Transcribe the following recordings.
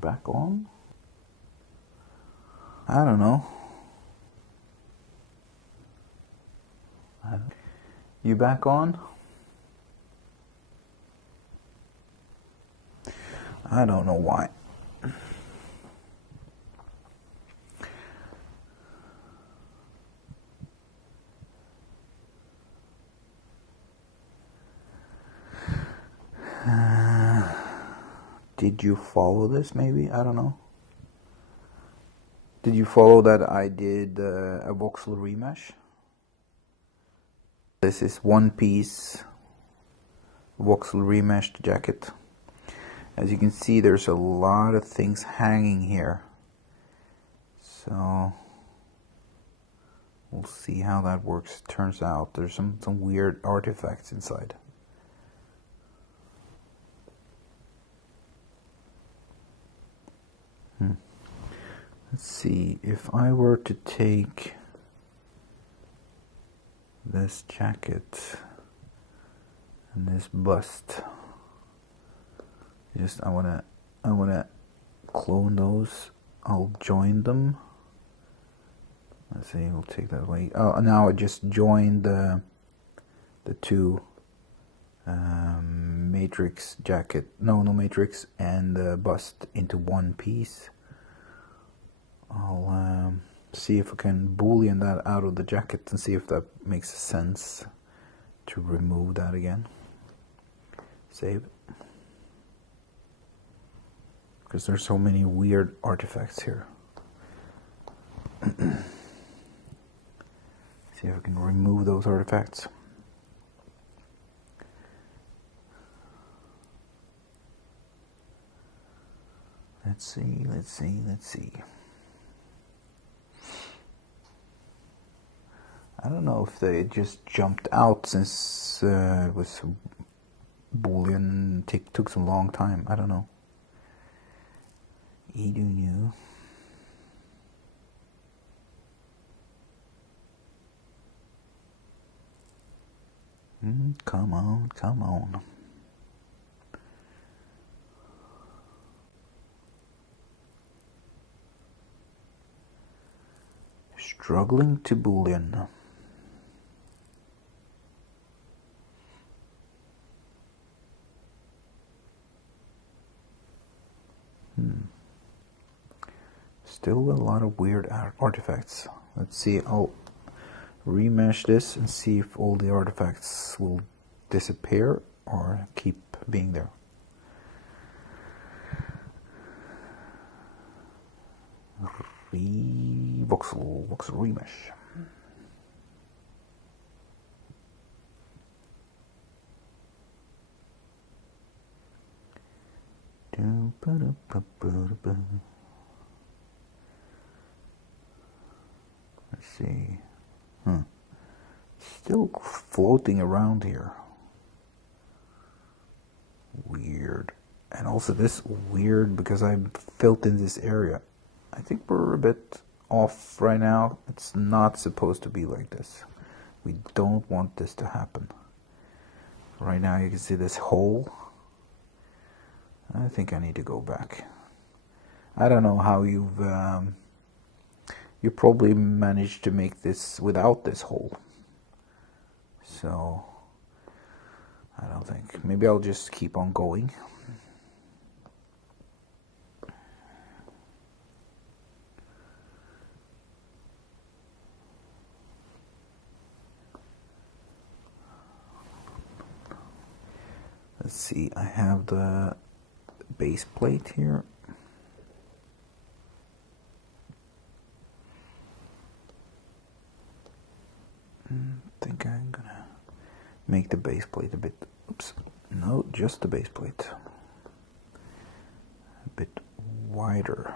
back on? I don't know. You back on? I don't know why. Did you follow this maybe? I don't know. Did you follow that I did a voxel remesh? This is one piece voxel remeshed jacket. As you can see, there's a lot of things hanging here. So we'll see how that works. Turns out there's some weird artifacts inside. Let's see, if I were to take this jacket and this bust, I wanna clone those. I'll join them. Let's see, we'll take that away. Oh, now I just joined the two matrix jacket, no matrix, and the bust into one piece. I'll see if I can boolean that out of the jacket and see if that makes sense to remove that again. Save. Because there's so many weird artifacts here. See if I can remove those artifacts. Let's see. I don't know if they just jumped out since it was Boolean took some long time. I don't know. Edu new. Come on. Struggling to Boolean. Still a lot of weird artifacts. Let's see, I'll remesh this and see if all the artifacts will disappear or keep being there. Voxel remesh. Let's see. Still floating around here. Weird. And also this weird because I filled in this area. I think we're a bit off right now. It's not supposed to be like this. We don't want this to happen. Right now you can see this hole. I think I need to go back. I don't know how you probably managed to make this without this hole. So I don't think. Maybe I'll just keep on going. Let's see, I have the base plate here. I think I'm gonna make the base plate a bit, no, just the base plate. A bit wider.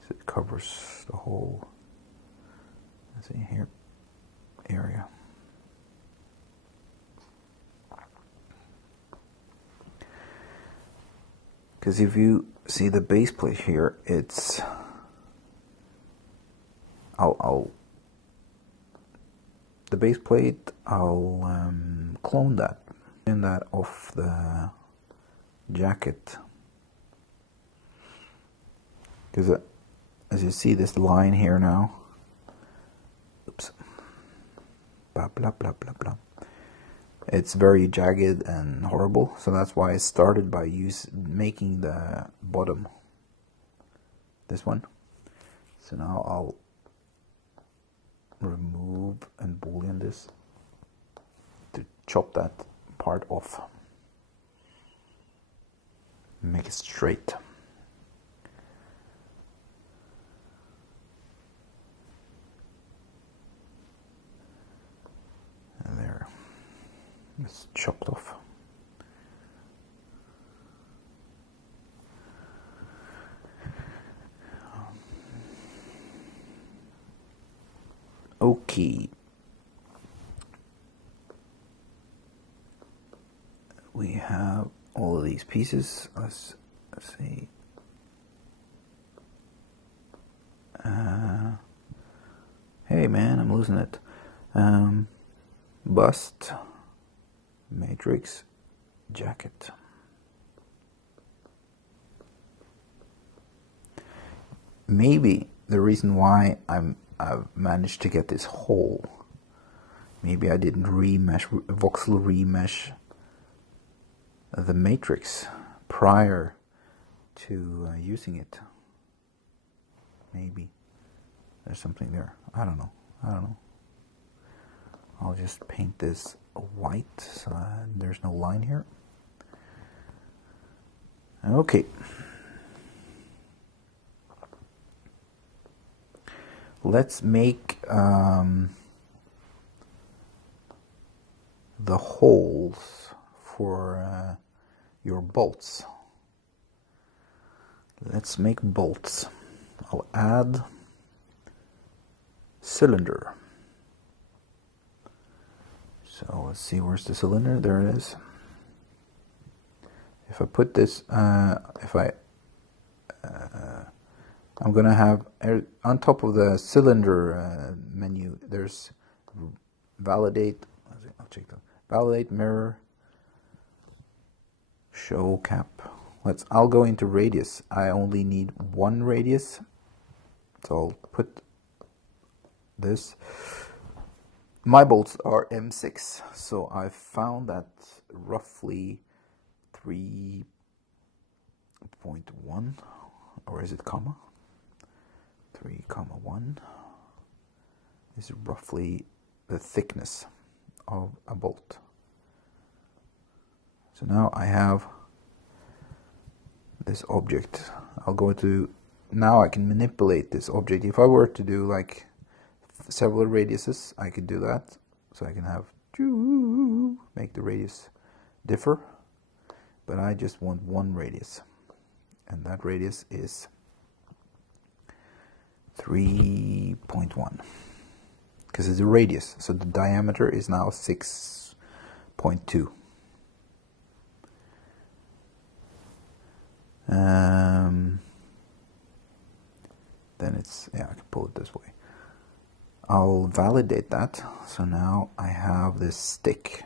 So it covers the whole, let's see here, area. Because if you see the base plate here, it's the base plate, I'll clone that, and that off the jacket. Because as you see this line here now, oops, blah blah blah blah blah, it's very jagged and horrible, so that's why I started by making the bottom this one. So now I'll remove and boolean this to chop that part off, make it straight. And there, it's chopped off. Okay, we have all of these pieces. Let's see. Hey man, I'm losing it. Bust, matrix, jacket. Maybe the reason why I've managed to get this hole, maybe I didn't voxel remesh the matrix prior to using it. Maybe there's something there. I don't know. I'll just paint this white so there's no line here. Okay. Let's make the holes for your bolts. Let's make bolts. I'll add cylinder. So let's see, where's the cylinder? There it is. If I put this, I'm gonna have on top of the cylinder menu, there's validate. I'll check that. Validate, mirror, show cap. I'll go into radius. I only need one radius, so I'll put this. My bolts are M6, so I found that roughly 3.1, or is it comma? 3,1 is roughly the thickness of a bolt. So now I have this object. I'll go to, now I can manipulate this object. If I were to do like several radiuses, I could do that. So I can have, make the radius differ, but I just want one radius, and that radius is 3.1 because it's a radius, so the diameter is now 6.2. Then it's, yeah, I can pull it this way. I'll validate that. So now I have this stick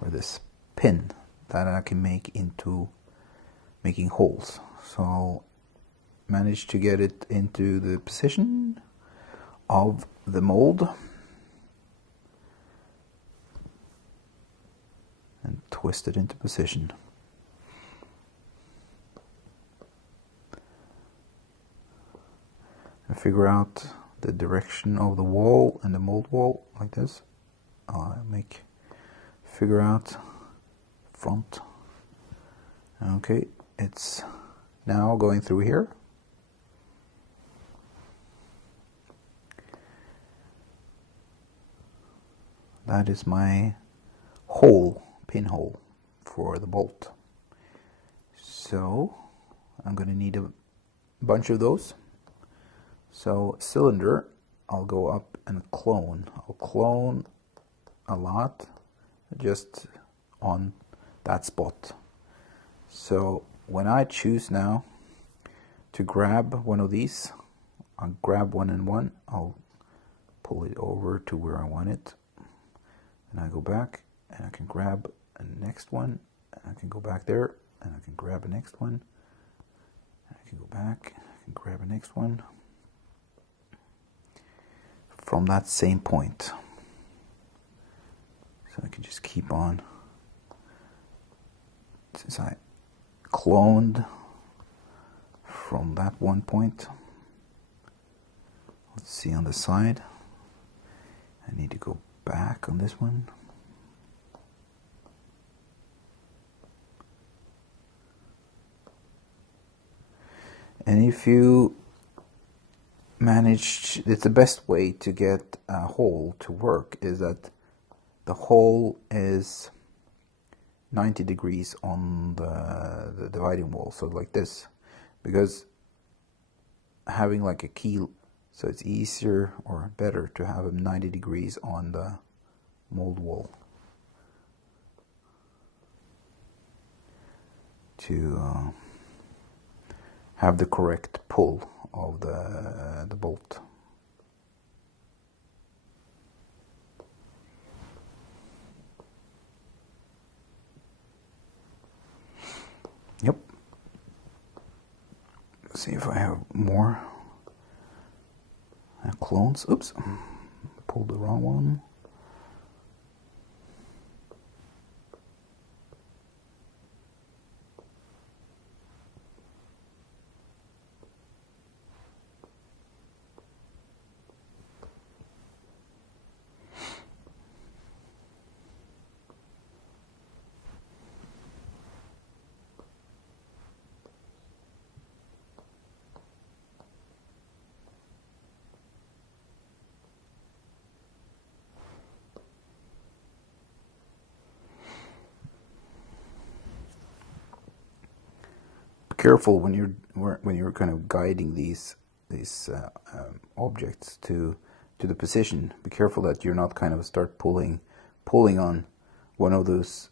or this pin that I can make into making holes. So I'll manage to get it into the position of the mold and twist it into position. And figure out the direction of the wall and the mold wall like this. I'll figure out front. Okay, it's now going through here. That is my hole, pinhole for the bolt. So I'm going to need a bunch of those. So cylinder, I'll go up and clone. I'll clone a lot just on that spot. So when I choose now to grab one of these, I'll grab one and one, I'll pull it over to where I want it, and I go back and I can grab the next one and I can go back there and I can grab a next one. I can go back, I can grab a next one from that same point. So I can just keep on. Since I cloned from that one point, let's see on the side. I need to go back on this one. And if you manage, it's the best way to get a hole to work is that the hole is 90 degrees on the dividing wall, so like this, because having like a key, so it's easier or better to have them 90 degrees on the mold wall to have the correct pull of the bolt. Yep. Let's see if I have more clones. Oops, pulled the wrong one. Careful when you're kind of guiding these objects to the position. Be careful that you're not kind of start pulling on one of those